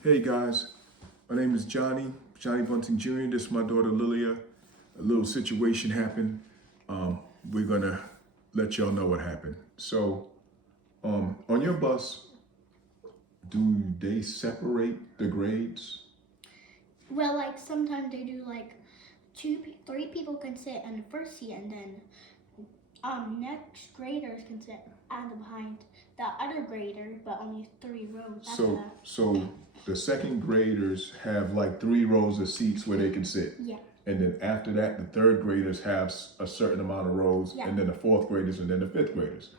Hey guys, my name is Johnny Bunting Jr. This is my daughter Lilia. A little situation happened. We're gonna let y'all know what happened. On your bus, do they separate the grades? Well, like sometimes they do like three people can sit in the first seat, and then next graders can sit at the behind the other grader, but only 3 rows after So, that. so the second graders have like 3 rows of seats where they can sit. Yeah. And then after that, the third graders have a certain amount of rows, Yeah. and then the fourth graders, and then the fifth graders.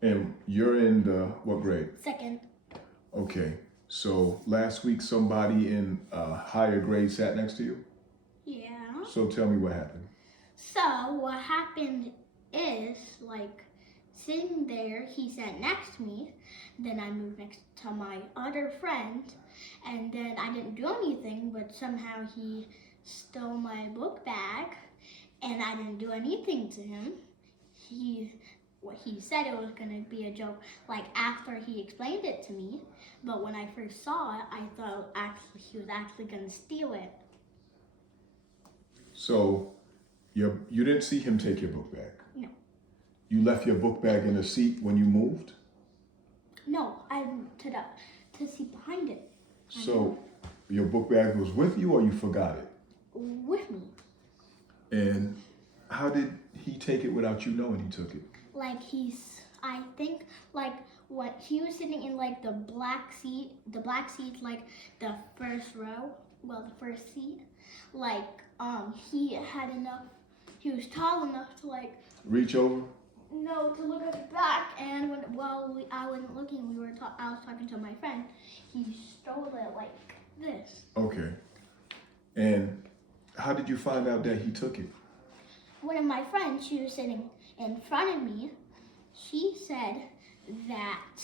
And you're in the what grade? Second. Okay, so last week somebody in a higher grade sat next to you? Yeah. So tell me what happened. So what happened is like sitting there, he sat next to me. Then I moved next to my other friend, and then I didn't do anything, but somehow he stole my book bag, and I didn't do anything to him. He said it was gonna be a joke, like after he explained it to me. But when I first saw it, I thought actually he was actually gonna steal it. So you didn't see him take your book bag? No. You left your book bag in the seat when you moved? No, I went to the seat behind it. So your book bag was with you or you forgot it? With me. And how did he take it without you knowing he took it? Like I think like what he was sitting in like the black seat like the first row, well the first seat, like he had enough, he was tall enough to like reach over? No, to look at the back, and I wasn't looking, I was talking to my friend, he stole it like this. Okay. And how did you find out that he took it? One of my friends, she was sitting in front of me, she said that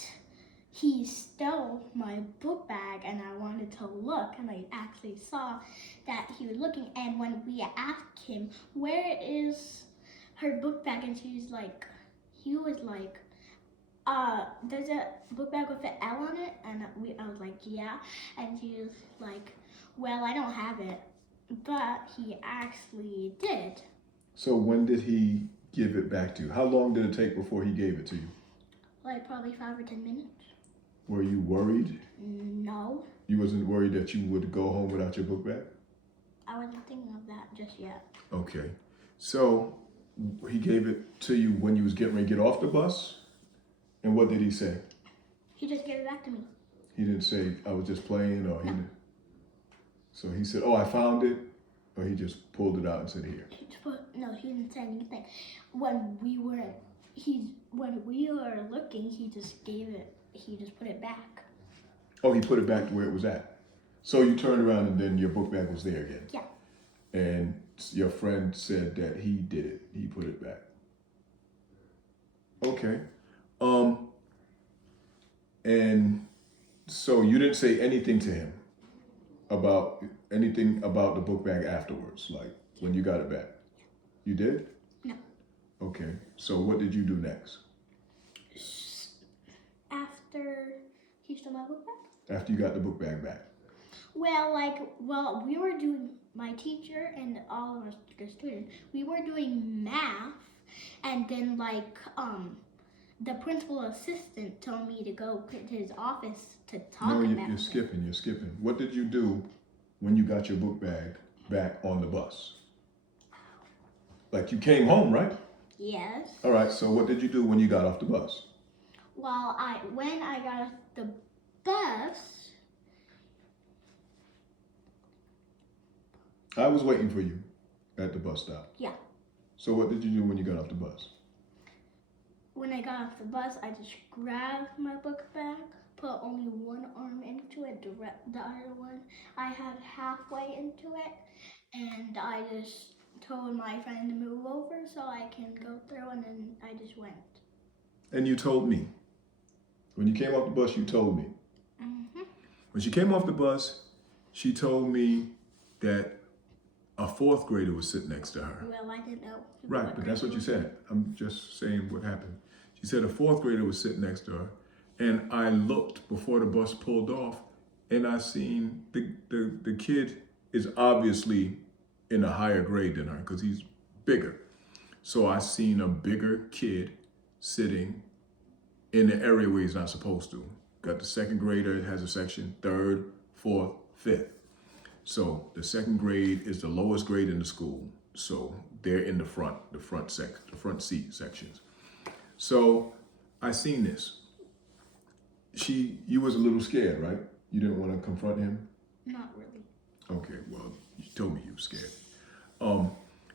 he stole my book bag, and I wanted to look, and I actually saw that he was looking. And when we asked him, where is her book bag, and he was like, there's a book bag with an L on it, and I was like, yeah, and he was like, well, I don't have it, but he actually did. So when did he give it back to you? How long did it take before he gave it to you? Like probably 5 or 10 minutes. Were you worried? No. You wasn't worried that you would go home without your book bag? I wasn't thinking of that just yet. Okay. So he gave it to you when you was getting ready to get off the bus? And what did he say? He just gave it back to me. He didn't say, I was just playing, or he didn't? So he said, oh, I found it? Or he just pulled it out and said, here? No, he didn't say anything. When we were looking, he just put it back. Oh, he put it back to where it was at. So you turned around and then your book bag was there again? Yeah. And your friend said that he did it. He put it back. Okay. And so you didn't say anything to him about the book bag afterwards, like when you got it back? You did? No. Okay. So what did you do next? After he stole my book bag? After you got the book bag back? We were doing, my teacher and all of us students, we were doing math, and then the principal assistant told me to go to his office to talk about it. No, you're skipping. What did you do when you got your book bag back on the bus? Like you came home, right? Yes. All right, so what did you do when you got off the bus? Well, when I got off the bus, I was waiting for you at the bus stop. Yeah. So what did you do when you got off the bus? When I got off the bus, I just grabbed my book bag, put only one arm into it, the other one I had halfway into it, and I just told my friend to move over so I can go through, and then I just went. And you told me. When you came off the bus, you told me. Mm-hmm. When she came off the bus, she told me that a fourth grader was sitting next to her. Well, I didn't know. Right, but that's what you said. I'm just saying what happened. She said a fourth grader was sitting next to her, and I looked before the bus pulled off, and I seen the kid is obviously in a higher grade than her because he's bigger. So I seen a bigger kid sitting in the area where he's not supposed to. Got the second grader has a section, third, fourth, fifth. So the second grade is the lowest grade in the school. So they're in the front seat sections. So I seen this. You was a little scared, right? You didn't want to confront him? Not really. Okay, well, you told me you were scared.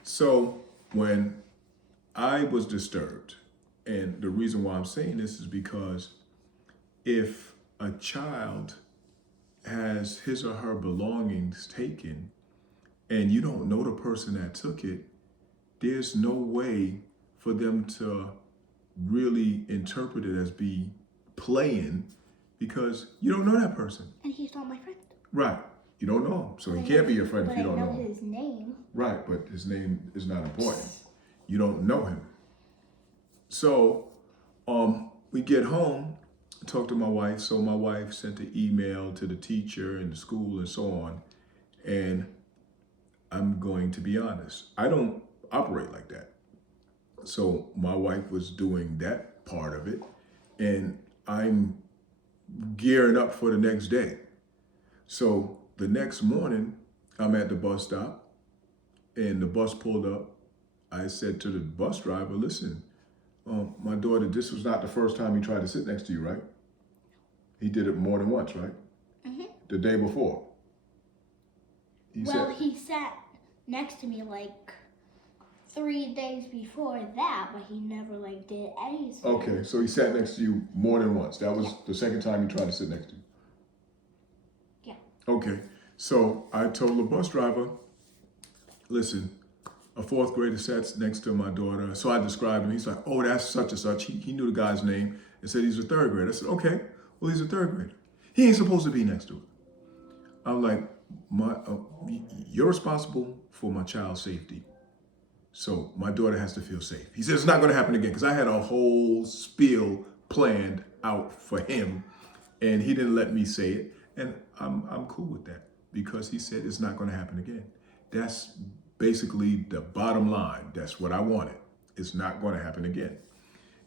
So when I was disturbed, and the reason why I'm saying this is because if a child has his or her belongings taken and you don't know the person that took it, there's no way for them to really interpret it as be playing because you don't know that person. And he's not my friend. Right. You don't know him. So he can't be your friend if you don't know him. But I know his name. Right, but his name is not important. You don't know him. So we get home, talk to my wife. So my wife sent an email to the teacher and the school and so on. And I'm going to be honest, I don't operate like that. So my wife was doing that part of it, and I'm gearing up for the next day. So the next morning, I'm at the bus stop, and the bus pulled up. I said to the bus driver, listen, my daughter, this was not the first time he tried to sit next to you, right? He did it more than once, right? Mm-hmm. The day before. He sat next to me like 3 days before that, but he never like did anything. Okay, so he sat next to you more than once. That was the second time he tried to sit next to you. Yeah. Okay, so I told the bus driver, listen, a fourth grader sat next to my daughter. So I described him. He's like, oh, that's such and such. He knew the guy's name and said he's a third grader. I said, okay, well, he's a third grader. He ain't supposed to be next to her. I'm like, you're responsible for my child's safety. So my daughter has to feel safe. He said, it's not going to happen again because I had a whole spiel planned out for him and he didn't let me say it. And I'm cool with that because he said it's not going to happen again. That's basically the bottom line. That's what I wanted. It's not going to happen again.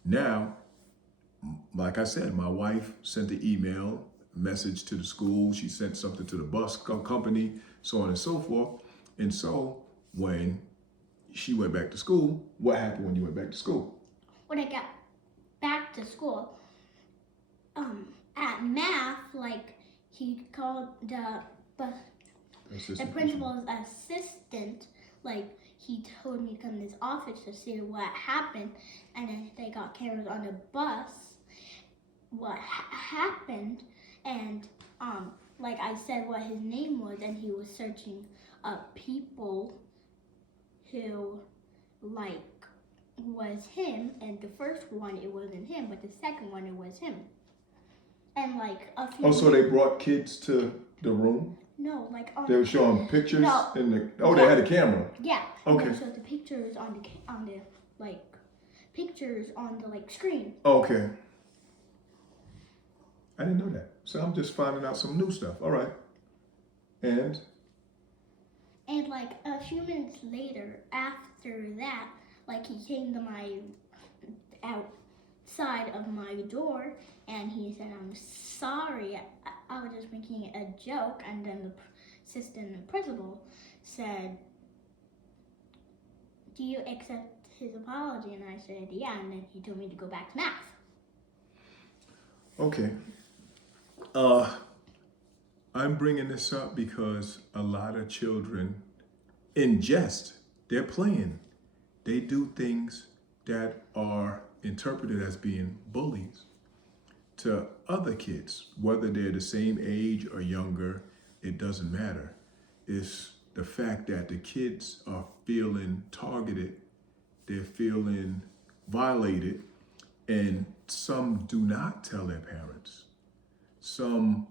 Now, like I said, my wife sent the email message to the school. She sent something to the bus company, so on and so forth. And so when she went back to school, what happened when you went back to school? When I got back to school, at math, like he called the principal's assistant, like he told me to come to his office to see what happened, and then they got cameras on the bus. What happened, and like I said, what his name was, and he was searching up people who like was him, and the first one it wasn't him, but the second one it was him. And like a few. Oh, so they brought kids to the room? No, like they were showing pictures in the. Oh, yeah. They had a camera. Yeah. Okay. And they showed the pictures on the like pictures on the like screen. Okay. I didn't know that. So I'm just finding out some new stuff. All right. And like a few minutes later, after that, like he came to my outside of my door, and he said, "I'm sorry. I was just making a joke." And then the assistant and principal said, "Do you accept his apology?" And I said, "Yeah." And then he told me to go back to math. okay. I'm bringing this up because a lot of children in jest, they're playing. They do things that are interpreted as being bullies to other kids, whether they're the same age or younger, it doesn't matter. It's the fact that the kids are feeling targeted, they're feeling violated, and some do not tell their parents. Some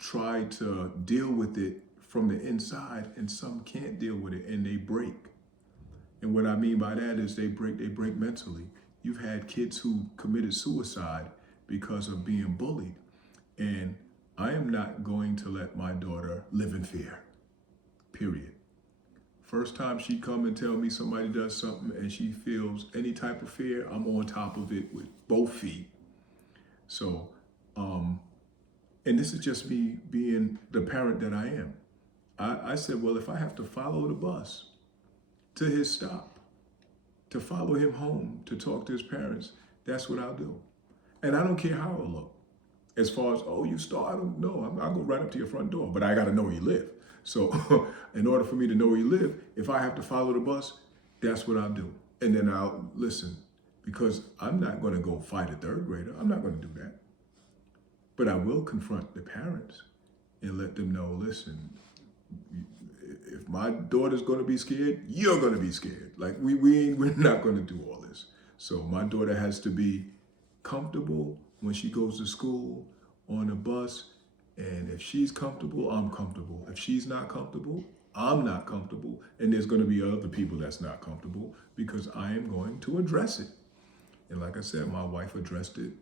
try to deal with it from the inside, and some can't deal with it, and they break. And what I mean by that is they break mentally. You've had kids who committed suicide because of being bullied. And I am not going to let my daughter live in fear, period. First time she come and tell me somebody does something and she feels any type of fear, I'm on top of it with both feet. So, and this is just me being the parent that I am. I said, well, if I have to follow the bus to his stop, to follow him home, to talk to his parents, that's what I'll do. And I don't care how I look. As far as, oh, you start, I don't know. I'll go right up to your front door, but I got to know where you live. So in order for me to know where you live, if I have to follow the bus, that's what I'll do. And then I'll listen, because I'm not going to go fight a third grader. I'm not going to do that. But I will confront the parents and let them know, listen, if my daughter's going to be scared, you're going to be scared. Like we're not going to do all this. So my daughter has to be comfortable when she goes to school, on the bus, and if she's comfortable, I'm comfortable. If she's not comfortable, I'm not comfortable, and there's going to be other people that's not comfortable because I am going to address it. And like I said, my wife addressed it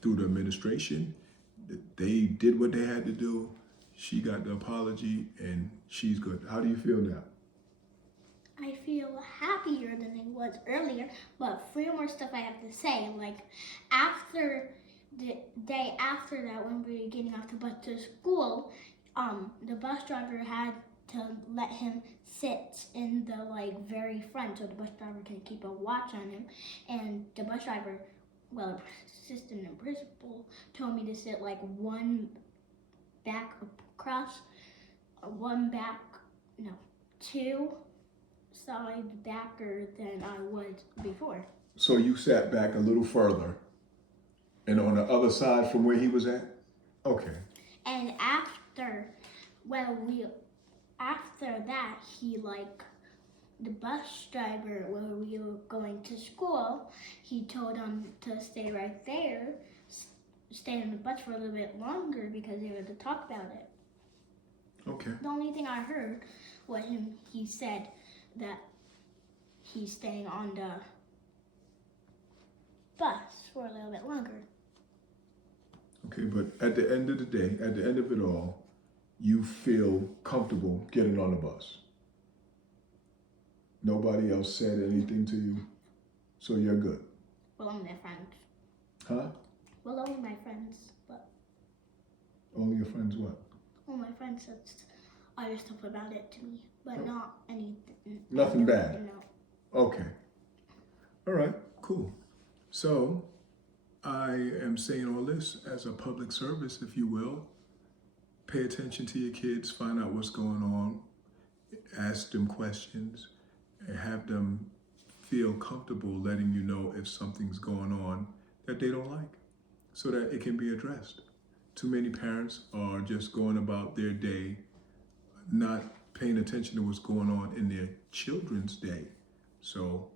through the administration. They did what they had to do. She got the apology, and she's good. How do you feel now? I feel happier than I was earlier, but 3 more stuff I have to say. Like, after the day after that, when we were getting off the bus to school, the bus driver had to let him sit in the very front, so the bus driver can keep a watch on him. And the bus driver, well, assistant and principal, told me to sit one back across, two side backer than I was before. So you sat back a little further and on the other side from where he was at? Okay. And after that, the bus driver, when we were going to school, he told him to stay right there, stay in the bus for a little bit longer because they were to talk about it. Okay. The only thing I heard was he said that he's staying on the bus for a little bit longer. Okay, but at the end of the day, at the end of it all, you feel comfortable getting on the bus. Nobody else said anything to you, so you're good. Well, only my friends. Huh? Well, only my friends, but... Only your friends what? Well, my friends said other stuff about it to me, but not anything. Nothing bad? No. Okay. All right, cool. So, I am saying all this as a public service, if you will. Pay attention to your kids, find out what's going on, ask them questions, and have them feel comfortable letting you know if something's going on that they don't like, so that it can be addressed. Too many parents are just going about their day, not paying attention to what's going on in their children's day. So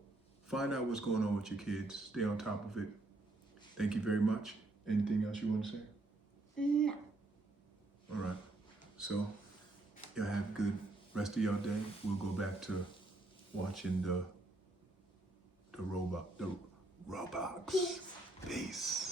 find out what's going on with your kids, stay on top of it. Thank you very much. Anything else you want to say? No. All right. So y'all have a good rest of your day. We'll go back to watching the Roblox. Peace. Peace.